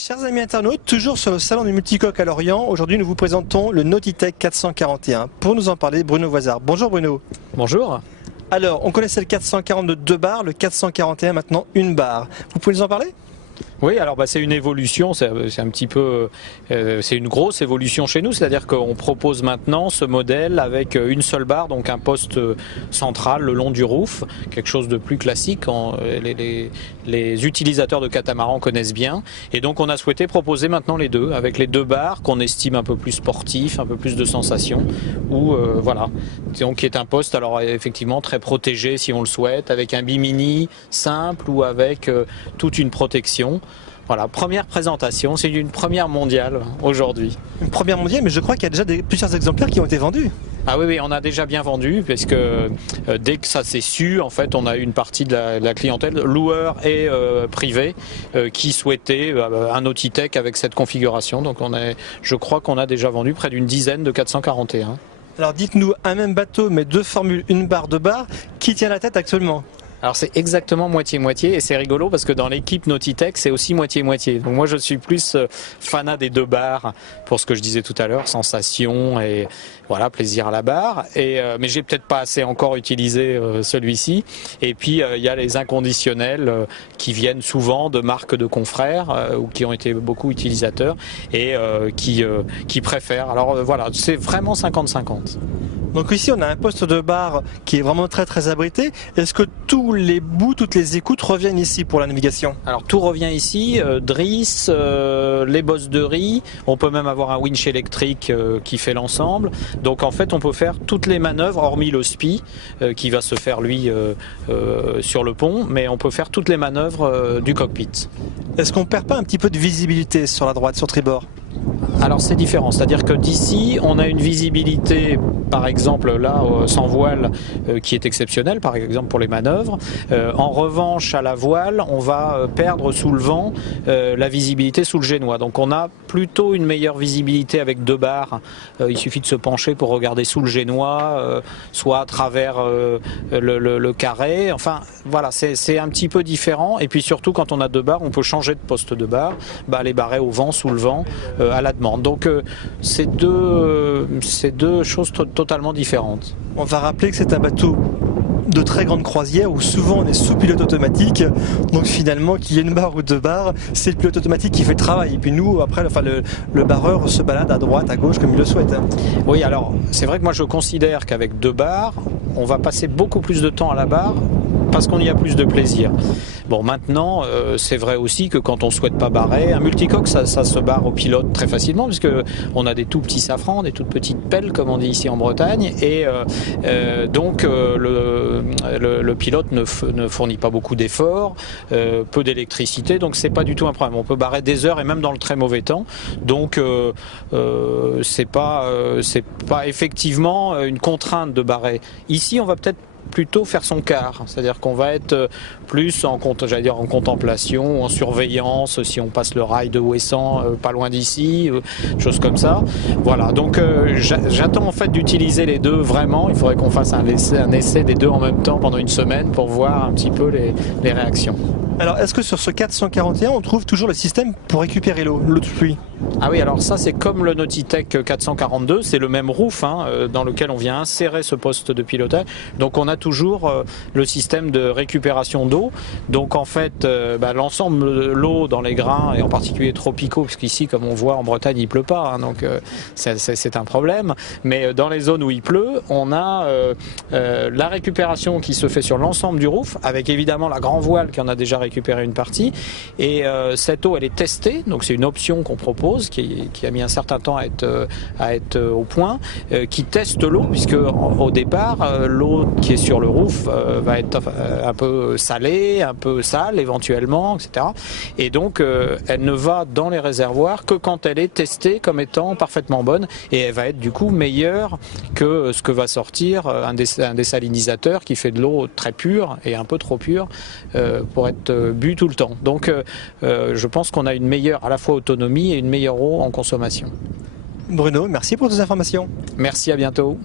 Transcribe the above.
Chers amis internautes, toujours sur le salon du multicoque à Lorient, aujourd'hui nous vous présentons le Nautitech 441. Pour nous en parler, Bruno Voisard. Bonjour Bruno. Bonjour. Alors, on connaissait le 440 de 2 barres, le 441 maintenant 1 barre. Vous pouvez nous en parler ? Oui, alors c'est une évolution, c'est un petit peu, c'est une grosse évolution chez nous, c'est-à-dire qu'on propose maintenant ce modèle avec une seule barre, donc un poste central le long du roof, quelque chose de plus classique, les utilisateurs de catamaran connaissent bien, et donc on a souhaité proposer maintenant les deux, avec les 2 barres qu'on estime un peu plus sportif, un peu plus de sensation, ou voilà, donc qui est un poste alors effectivement très protégé si on le souhaite, avec un bimini simple ou avec toute une protection. Voilà, première présentation, c'est une première mondiale aujourd'hui. Une première mondiale, mais je crois qu'il y a déjà plusieurs exemplaires qui ont été vendus. Ah oui, on a déjà bien vendu, parce que dès que ça s'est su, en fait, on a eu une partie de la clientèle, loueurs et privés, qui souhaitaient un Nautitech avec cette configuration. Donc je crois qu'on a déjà vendu près d'une dizaine de 441. Alors dites-nous, un même bateau, mais 2 formules, 1 barre, 2 barres, qui tient la tête actuellement ? Alors c'est exactement moitié-moitié et c'est rigolo parce que dans l'équipe Nautitech c'est aussi moitié-moitié. Donc moi je suis plus fanat des 2 barres pour ce que je disais tout à l'heure, sensation et voilà, plaisir à la barre. Mais j'ai peut-être pas assez encore utilisé celui-ci. Et puis il y a les inconditionnels qui viennent souvent de marques de confrères ou qui ont été beaucoup utilisateurs et qui préfèrent. Alors voilà, c'est vraiment 50-50. Donc ici on a un poste de barre qui est vraiment très abrité. Est-ce que tous les bouts, toutes les écoutes reviennent ici pour la navigation ? Alors tout revient ici, drisse, les bosses de riz, on peut même avoir un winch électrique qui fait l'ensemble. Donc en fait on peut faire toutes les manœuvres, hormis le SPI qui va se faire lui sur le pont, mais on peut faire toutes les manœuvres du cockpit. Est-ce qu'on perd pas un petit peu de visibilité sur la droite, sur tribord ? Alors c'est différent, c'est-à-dire que d'ici on a une visibilité par exemple là sans voile qui est exceptionnelle par exemple pour les manœuvres. En revanche à la voile on va perdre sous le vent la visibilité sous le génois. Donc on a plutôt une meilleure visibilité avec 2 barres. Il suffit de se pencher pour regarder sous le génois, soit à travers le carré. Enfin voilà, c'est un petit peu différent. Et puis surtout quand on a 2 barres on peut changer de poste de barre, les barrer au vent, sous le vent, à la demande. Donc c'est deux choses totalement différentes. On va rappeler que c'est un bateau de très grande croisière où souvent on est sous pilote automatique, donc finalement qu'il y ait 1 barre ou 2 barres, c'est le pilote automatique qui fait le travail. Et puis nous, après, le barreur se balade à droite, à gauche comme il le souhaite. Oui, alors c'est vrai que moi je considère qu'avec 2 barres, on va passer beaucoup plus de temps à la barre parce qu'on y a plus de plaisir. Bon, maintenant, c'est vrai aussi que quand on souhaite pas barrer, un multicoque, ça se barre au pilote très facilement, puisque on a des tout petits safrans, des toutes petites pelles, comme on dit ici en Bretagne, et donc le pilote ne fournit pas beaucoup d'efforts, peu d'électricité, donc c'est pas du tout un problème. On peut barrer des heures et même dans le très mauvais temps, donc c'est pas effectivement une contrainte de barrer. Ici, on va peut-être plutôt faire son quart, c'est-à-dire qu'on va être plus en contemplation, en surveillance, si on passe le rail de Ouessant, pas loin d'ici, choses comme ça. Voilà, donc j'attends en fait d'utiliser les 2 vraiment. Il faudrait qu'on fasse un essai des 2 en même temps pendant une semaine pour voir un petit peu les réactions. Alors est-ce que sur ce 441 on trouve toujours le système pour récupérer l'eau de pluie ? Ah oui, alors ça c'est comme le Nautitech 442, c'est le même roof dans lequel on vient insérer ce poste de pilotage. Donc on a toujours le système de récupération d'eau. Donc en fait l'ensemble de l'eau dans les grains et en particulier tropicaux, parce qu'ici comme on voit en Bretagne il pleut pas, donc c'est un problème. Mais dans les zones où il pleut, on a la récupération qui se fait sur l'ensemble du roof, avec évidemment la grand voile qui en a déjà récupéré une partie. Et cette eau elle est testée, donc c'est une option qu'on propose. Qui a mis un certain temps à être au point, qui teste l'eau, puisque au départ, l'eau qui est sur le roof va être un peu salée, un peu sale éventuellement, etc. Et donc, elle ne va dans les réservoirs que quand elle est testée comme étant parfaitement bonne, et elle va être du coup meilleure que ce que va sortir un désalinisateur qui fait de l'eau très pure et un peu trop pure pour être bu tout le temps. Donc, je pense qu'on a une meilleure à la fois autonomie et une meilleure eau en consommation. Bruno, merci pour tes informations. Merci, à bientôt.